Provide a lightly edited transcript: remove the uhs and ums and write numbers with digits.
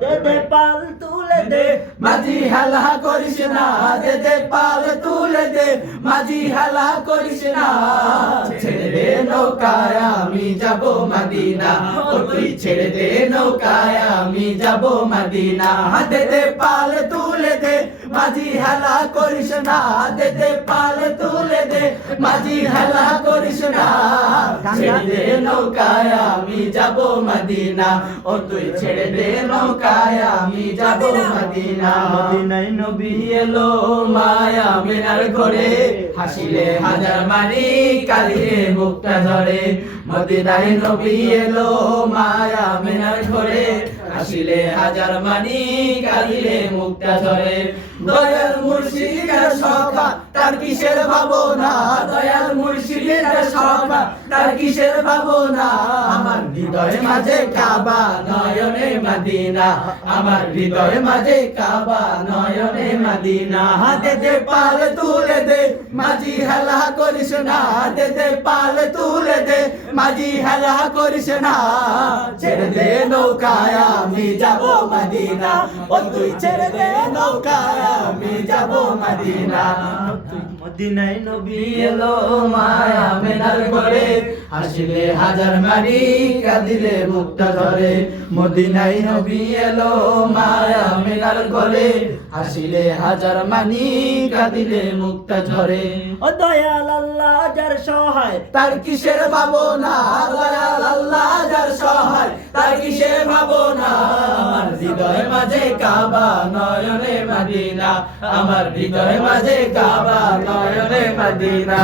দে দে পাল তুলে দে মাঝি হেলা করিস না, দে দে পাল তুলে দে, মাঝি হেলা করিস না। ছেড়ে দে নৌকায় আমি যাব মদিনা, ও তুই ছেড়ে দে নৌকায় আমি যাব মদিনা। দে দে পাল তুলে দে, মাঝি হেলা করিস না, দে দে পাল তুলে দে, মাঝি হেলা করিস না। ছেড়ে দে নৌকায় আমি যাব মদিনা, ও তুই ছেড়ে দে নৌকায় আমি যাব মদিনা। মদিনায় নবী এলো মায়া মিনার ঘরে, হাসিলে হাজার মানি কালিয়ে মুখটা ধরে। মদিনায় নবী এলো মায়া মিনার ঘরে, হাসিলে হাজার মানি কালিয়ে মুখটা ধরে। দয়াল মুর্শিদের সখা তার কিসের ভাবনা, দয়াল মুর্শিদের সখা তার কিসের ভাবনা। আমার হৃদয় মাঝে কাবা নয়নে মদিনা, আমার হৃদয় মাঝে কাবা নয়নে মদিনা। দে দে পাল তুলে দে, মাঝি হেলা করিস না, দে দে পাল তুলে দে, মাঝি হেলা করিস না। ছেড়ে দে নৌকায় আমি যাব মদিনা, ও তুই ছেড়ে দে নৌকায় আমি যাব মদিনা। মদিনায় নবী এলো মায়া মেনার ঘরে, হাসিলে হাজার মানি কাঁদিলে মুখটা ধরে। মদিনায় নবী এলো মায়া মেনার ঘরে, হাসিলে হাজার মানি কাঁদিলে মুখটা ঝরে। ও দয়াল আল্লাহ যার সহায় তার কিসের ভাবনা, দয়াল আল্লাহ যার সহায় তার কিসের ভাবনা। আমার হৃদয় মাঝে কাবা নয়নে মদিনা, আমার হৃদয় মাঝে কাবা নয়নে মদিনা।